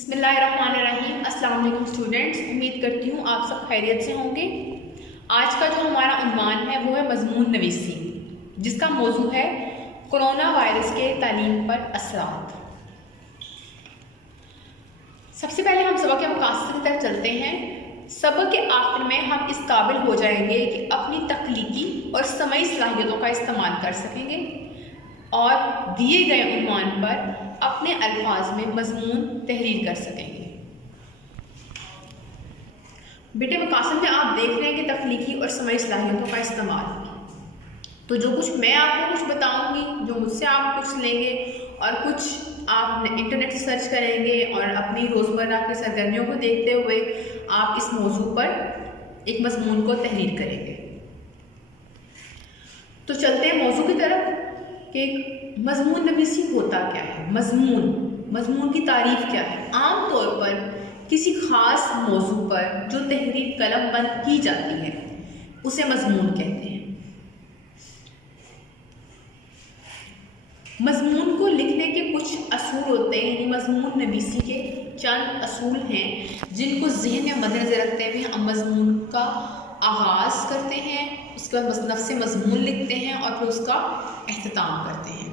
بسم اللہ الرحمن الرحیم۔ السلام علیکم اسٹوڈنٹس، امید کرتی ہوں آپ سب خیریت سے ہوں گے۔ آج کا جو ہمارا عنوان ہے وہ ہے مضمون نویسی، جس کا موضوع ہے کورونا وائرس کے تعلیم پر اثرات۔ سب سے پہلے ہم سبق کے مقاصد کی طرف چلتے ہیں۔ سبق کے آخر میں ہم اس قابل ہو جائیں گے کہ اپنی تخلیقی اور سمعی صلاحیتوں کا استعمال کر سکیں گے اور دیے گئے عنوان پر اپنے الفاظ میں مضمون تحریر کر سکیں گے۔ بیٹے مقاصد میں آپ دیکھ رہے ہیں کہ تخلیقی اور سمعی صلاحیتوں کا استعمال، تو جو کچھ میں آپ کو کچھ بتاؤں گی، جو مجھ سے آپ کچھ لیں گے اور کچھ آپ انٹرنیٹ سے سرچ کریں گے اور اپنی روزمرہ کی سرگرمیوں کو دیکھتے ہوئے آپ اس موضوع پر ایک مضمون کو تحریر کریں گے۔ تو چلتے ہیں موضوع کی طرف کہ مضمون نویسی ہوتا کیا ہے۔ مضمون کی تعریف کیا ہے؟ عام طور پر کسی خاص موضوع پر جو تحریر قلم بند کی جاتی ہے اسے مضمون کہتے ہیں۔ مضمون کو لکھنے کے کچھ اصول ہوتے ہیں، یعنی مضمون نویسی کے چند اصول ہیں جن کو ذہن میں مد نظر رکھتے ہوئے ہم مضمون کا آغاز کرتے ہیں، اس کے بعد مصنف سے مضمون لکھتے ہیں اور پھر اس کا اختتام کرتے ہیں۔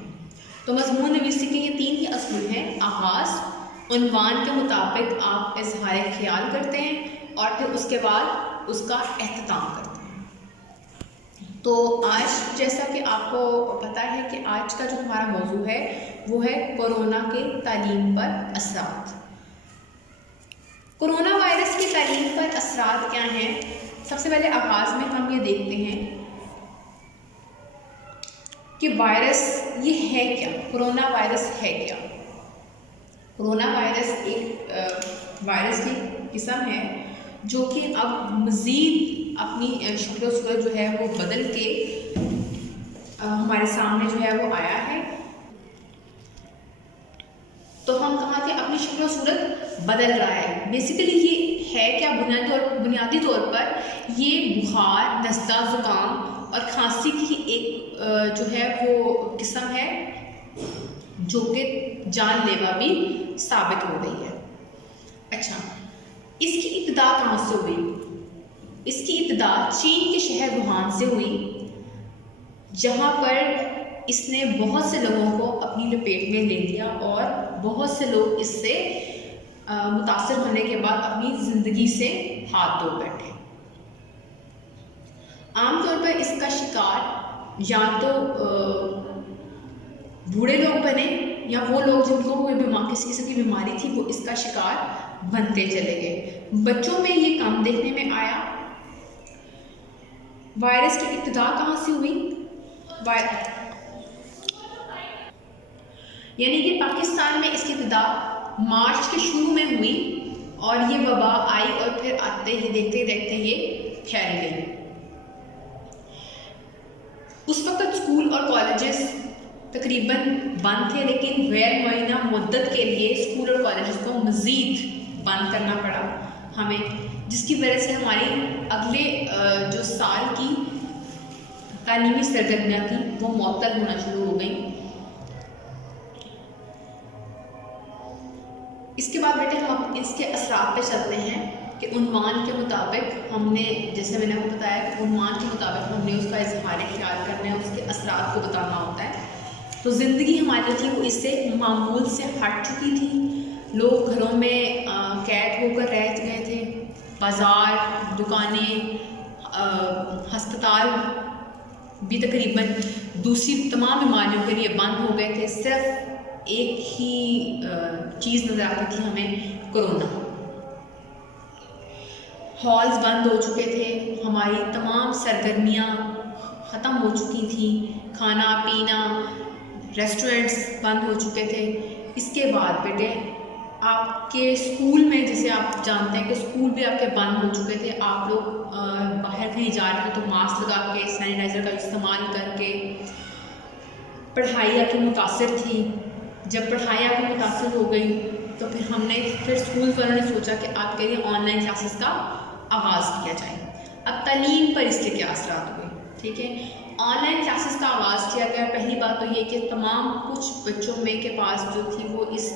تو مضمون نویسی کے یہ تین ہی اصول ہیں: آغاز، عنوان کے مطابق آپ اظہار خیال کرتے ہیں اور پھر اس کے بعد اس کا اختتام کرتے ہیں۔ تو آج جیسا کہ آپ کو پتہ ہے کہ آج کا جو ہمارا موضوع ہے وہ ہے کورونا کے تعلیم پر اثرات۔ کورونا وائرس کی تعلیم پر اثرات کیا ہیں؟ سب سے پہلے آغاز میں ہم یہ دیکھتے ہیں کہ وائرس یہ ہے کیا، کورونا وائرس ہے کیا۔ کورونا وائرس ایک وائرس کی قسم ہے جو کہ اب مزید اپنی شکل و صورت جو ہے وہ بدل کے ہمارے سامنے جو ہے وہ آیا ہے۔ تو ہم کہاں تھے؟ اپنی شکل و صورت بدل رہا ہے۔ بیسیکلی یہ ہے کیا؟ بنیادی طور پر یہ بخار، نزلہ، زکام اور کھانسی کی ایک جو ہے وہ قسم ہے جو کہ جان لیوا بھی ثابت ہو گئی ہے۔ اچھا، اس کی ابتدا کہاں سے ہوئی؟ اس کی ابتدا چین کے شہر ووہان سے ہوئی، جہاں پر اس نے بہت سے لوگوں کو اپنی لپیٹ میں لے لیا اور بہت سے لوگ اس سے متاثر ہونے کے بعد اپنی زندگی سے ہاتھ دھو بیٹھے۔ عام طور پر اس کا شکار یا تو بوڑھے لوگ بنے یا وہ لوگ جن کو کسی قسم کی بیماری تھی وہ اس کا شکار بنتے چلے گئے۔ بچوں میں یہ کم دیکھنے میں آیا۔ وائرس کی ابتدا کہاں سے ہوئی؟ یعنی کہ پاکستان میں اس کی ابتدا مارچ کے شروع میں ہوئی اور یہ وبا آئی اور پھر آتے ہی دیکھتے دیکھتے یہ پھیل گئی۔ اس وقت اسکول اور کالجز تقریباً بند تھے، لیکن غیر معینہ مدت کے لیے اسکول اور کالجز کو مزید بند کرنا پڑا ہمیں، جس کی وجہ سے ہماری اگلے جو سال کی تعلیمی سرگرمیاں تھیں وہ معطل ہونا شروع ہو گئیں۔ اس کے بعد بیٹے ہم اس کے اثرات پہ چلتے ہیں کہ عنوان کے مطابق ہم نے، جیسے میں نے آپ کو بتایا کہ عنوان کے مطابق ہم نے اس کا اظہار خیال کرنا ہے، اس کے اثرات کو بتانا ہوتا ہے۔ تو زندگی ہماری تھی وہ اس سے معمول سے ہٹ چکی تھی، لوگ گھروں میں قید ہو کر رہ گئے تھے، بازار، دکانیں، ہسپتال بھی تقریباً دوسری تمام بیماریوں کے لیے بند ہو گئے تھے۔ صرف ایک ہی چیز نظر آتی تھی ہمیں، کورونا۔ ہالز بند ہو چکے تھے، ہماری تمام سرگرمیاں ختم ہو چکی تھیں، کھانا پینا، ریسٹورنٹس بند ہو چکے تھے۔ اس کے بعد بیٹے آپ کے اسکول میں، جسے آپ جانتے ہیں کہ اسکول بھی آپ کے بند ہو چکے تھے، آپ لوگ باہر کہیں جا رہے ہیں تو ماسک لگا کے، سینیٹائزر کا استعمال کر کے۔ پڑھائی آپ کی متاثر تھی، جب پڑھائی آپ کی متاثر ہو گئی تو پھر اسکول والوں نے سوچا کہ آپ کے لیے آن لائن کلاسز کا آغاز کیا جائے۔ اب تعلیم پر اس کے کیا اثرات ہوئے؟ ٹھیک ہے، آن لائن کلاسز کا آغاز کیا گیا۔ پہلی بات تو یہ کہ تمام کچھ بچوں میں کے پاس جو تھی وہ اس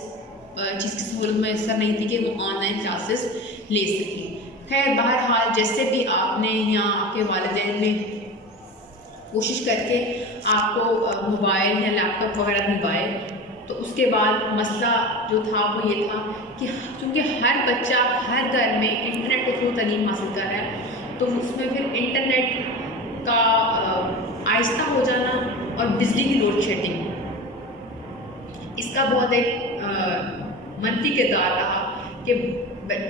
چیز کی سہولت میسر نہیں تھی کہ وہ آن لائن کلاسز لے سکیں. خیر بہرحال جیسے بھی آپ نے یا آپ کے والدین نے کوشش کر کے آپ کو موبائل یا لیپ ٹاپ وغیرہ دلوائے، تو اس کے بعد مسئلہ جو تھا وہ یہ تھا کہ کیونکہ ہر بچہ ہر گھر میں انٹرنیٹ کے تھرو تعلیم حاصل کر رہا ہے، تو اس میں پھر انٹرنیٹ کا آہستہ ہو جانا اور بجلی کی لوڈ شیڈنگ، اس کا بہت ایک منفی کردار رہا کہ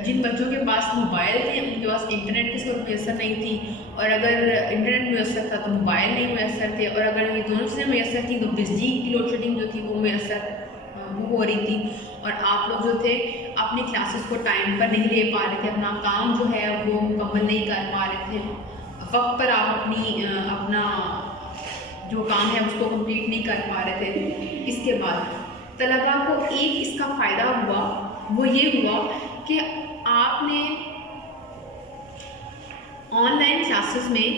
جن بچوں کے پاس موبائل تھے ان کے پاس انٹرنیٹ کی سہولت میسر نہیں تھی، اور اگر انٹرنیٹ میسر تھا تو موبائل نہیں میسر تھے، اور اگر یہ دونوں چیزیں میسر تھیں تو بجلی کی لوڈ شیڈنگ جو تھی وہ میسر وہ ہو رہی تھی، اور آپ لوگ جو تھے اپنی کلاسز کو ٹائم پر نہیں لے پا رہے تھے، اپنا کام جو ہے وہ مکمل نہیں کر پا رہے تھے، وقت پر آپ اپنا جو کام ہے اس کو کمپلیٹ نہیں کر پا رہے تھے. اس کے بعد طلباء کو ایک اس کا فائدہ ہوا، وہ یہ ہوا کہ آپ نے آن لائن کلاسز میں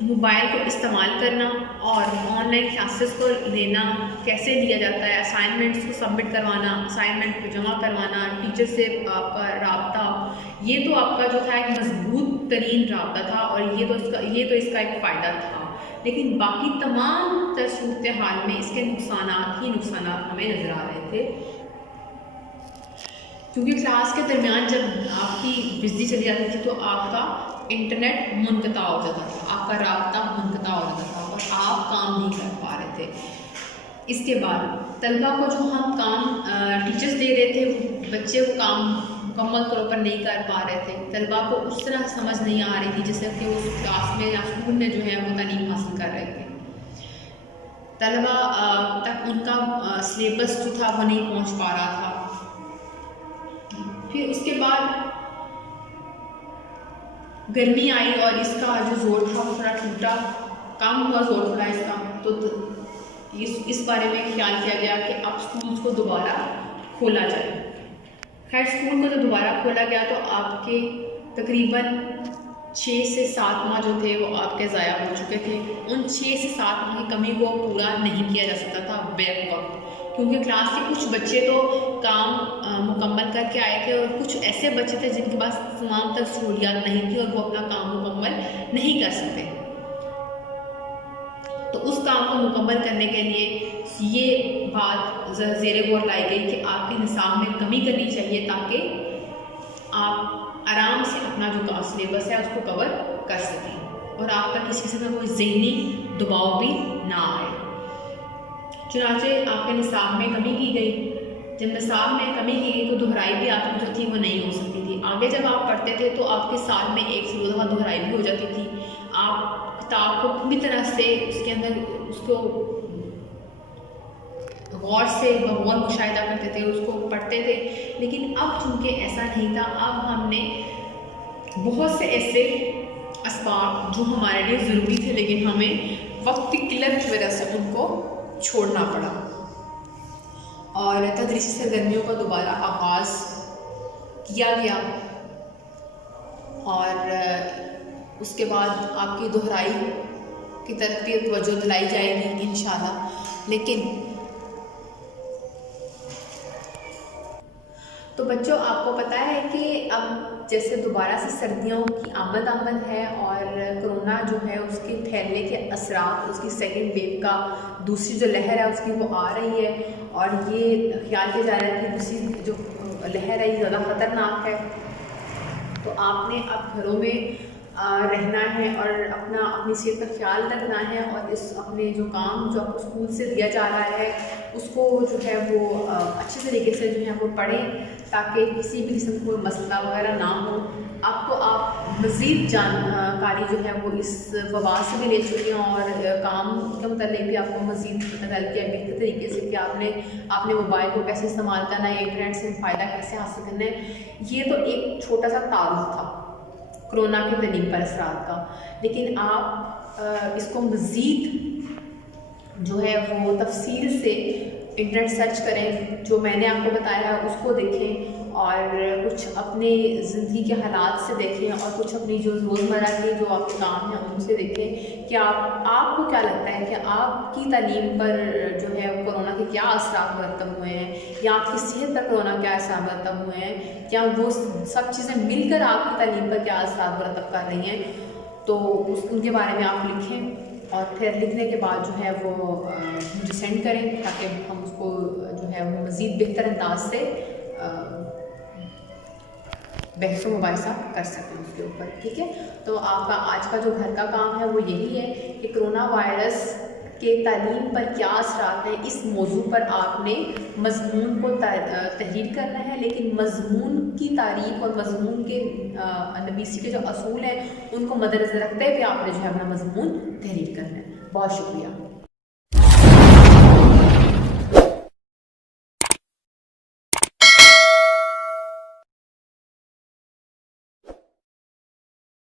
موبائل کو استعمال کرنا اور آن لائن کلاسز کو لینا کیسے لیا جاتا ہے، اسائنمنٹس کو سبمٹ کروانا، اسائنمنٹ کو جمع کروانا، ٹیچر سے آپ کا رابطہ، یہ تو آپ کا جو تھا ایک مضبوط ترین رابطہ تھا، اور یہ تو اس کا ایک فائدہ تھا. لیکن باقی تمام صورتحال میں اس کے نقصانات ہی نقصانات ہمیں نظر آ رہے تھے، کیونکہ کلاس کے درمیان جب آپ کی بجلی چلی جاتی تھی تو آپ کا انٹرنیٹ منقطع ہو جاتا تھا، آپ کا رابطہ منقطع ہو جاتا تھا اور آپ کام نہیں کر پا رہے تھے. اس کے بعد طلباء کو جو ہم کام ٹیچرز دے رہے تھے، بچے وہ کام مکمل طور پر نہیں کر پا رہے تھے، طلباء کو اس طرح سمجھ نہیں آ رہی تھی جیسے کہ وہ کلاس میں یا اسکول میں جو ہے وہ تعلیم حاصل کر رہے تھے. طلباء تک ان کا سلیبس جو تھا وہ نہیں پہنچ پا رہا تھا. پھر اس کے بعد گرمی آئی اور اس کا جو زور تھا وہ تھوڑا ٹوٹا، کم ہوا زور تھوڑا اس کا، تو اس بارے میں خیال کیا گیا کہ اب اسکولس کو دوبارہ کھولا جائے. خیر اسکول کو جب دوبارہ کھولا گیا تو آپ کے تقریباً 6 سے 7 ماہ جو تھے وہ آپ کے ضائع ہو چکے تھے. ان 6 سے 7 ماہ کی کمی کو پورا نہیں کیا جا سکتا تھا بیک وقت، کیونکہ کلاس کے کچھ بچے تو کام مکمل کر کے آئے تھے اور کچھ ایسے بچے تھے جن کے پاس تمام تک سہولیات نہیں تھی اور وہ اپنا کام مکمل نہیں کر سکتے. تو اس کام کو مکمل کرنے کے لیے یہ بات زیر غور لائی گئی کہ آپ کے نصاب میں کمی کرنی چاہیے تاکہ آپ آرام سے اپنا جو سلیبس ہے اس کو کور کر سکیں اور آپ کا کسی قسم کا کوئی ذہنی دباؤ بھی نہ آئے. چنانچہ آپ کے نصاب میں کمی کی گئی. جب نصاب میں کمی کی گئی تو دہرائی بھی آپ کی جو تھی وہ نہیں ہو سکتی تھی. آگے جب آپ پڑھتے تھے تو آپ کے سال میں ایک سے دو دفعہ دہرائی بھی ہو جاتی تھی. آپ کتاب کو پوری طرح سے اس کے اندر اس کو غور سے بغور مشاہدہ کرتے تھے، اس کو پڑھتے تھے. لیکن اب چونکہ ایسا نہیں تھا، اب ہم نے بہت سے ایسے اسباب جو ہمارے لیے ضروری تھے لیکن ہمیں وقت کی قلت کی وجہ سے ان کو چھوڑنا پڑا، اور تدریسی سرگرمیوں کا دوبارہ آغاز کیا گیا. اور اس کے بعد آپ کی دہرائی کی طرف بھی توجہ دلائی جائے گی انشاءاللہ. لیکن تو بچوں آپ کو پتہ ہے کہ اب جیسے دوبارہ سے سردیوں کی آمد ہے اور کرونا جو ہے اس کے پھیلنے کے اثرات، اس کی سیکنڈ ویو کا دوسری جو لہر ہے اس کی وہ آ رہی ہے، اور یہ خیال کیا جا رہا ہے کہ دوسری جو لہر ہے یہ زیادہ خطرناک ہے. تو آپ نے اب گھروں میں رہنا ہے اور اپنی صحت کا خیال رکھنا ہے، اور اپنے جو کام جو آپ کو اسکول سے دیا جا رہا ہے اس کو جو ہے وہ اچھے طریقے سے جو ہے وہ پڑھیں تاکہ کسی بھی قسم کوئی مسئلہ وغیرہ نہ ہو. آپ مزید جانکاری جو ہے وہ اس وبا سے بھی لے چکے ہیں، اور کام کے متعلق بھی آپ کو مزید پتہ چل گیا بہتر طریقے سے کہ آپ نے موبائل کو کیسے استعمال کرنا ہے، انٹرنیٹ سے فائدہ کیسے حاصل کرنا ہے. یہ تو ایک چھوٹا سا تعارف تھا کرونا کے تعلیم پر اثرات کا، لیکن آپ اس کو مزید جو ہے وہ تفصیل سے انٹرنیٹ سرچ کریں، جو میں نے آپ کو بتایا اس کو دیکھیں اور کچھ اپنے زندگی کے حالات سے دیکھیں اور کچھ اپنی جو روزمرہ کے جو آپ کے کام ہیں ان سے دیکھیں کہ آپ کو کیا لگتا ہے کہ آپ کی تعلیم پر جو ہے کرونا کے کیا اثرات مرتب ہوئے ہیں، یا آپ کی صحت پر کرونا کیا اثرات مرتب ہوئے ہیں، یا وہ سب چیزیں مل کر آپ کی تعلیم پر کیا اثرات مرتب کر رہی ہیں. تو ان کے بارے میں آپ لکھیں اور پھر لکھنے کے بعد جو ہے وہ مجھے سینڈ کریں تاکہ ہم اس کو جو ہے وہ مزید بہتر انداز سے بحث و مباحثہ کر سکیں اس کے اوپر. ٹھیک ہے، تو آپ کا آج کا جو گھر کا کام ہے وہ یہی ہے کہ کرونا وائرس کے تعلیم پر کیا اثرات ہیں، اس موضوع پر آپ نے مضمون کو تحریر کرنا ہے، لیکن مضمون کی تعریف اور مضمون کے نویسی کے جو اصول ہیں ان کو مد نظر رکھتے ہوئے آپ نے جو ہے اپنا مضمون تحریر کرنا ہے. بہت شکریہ.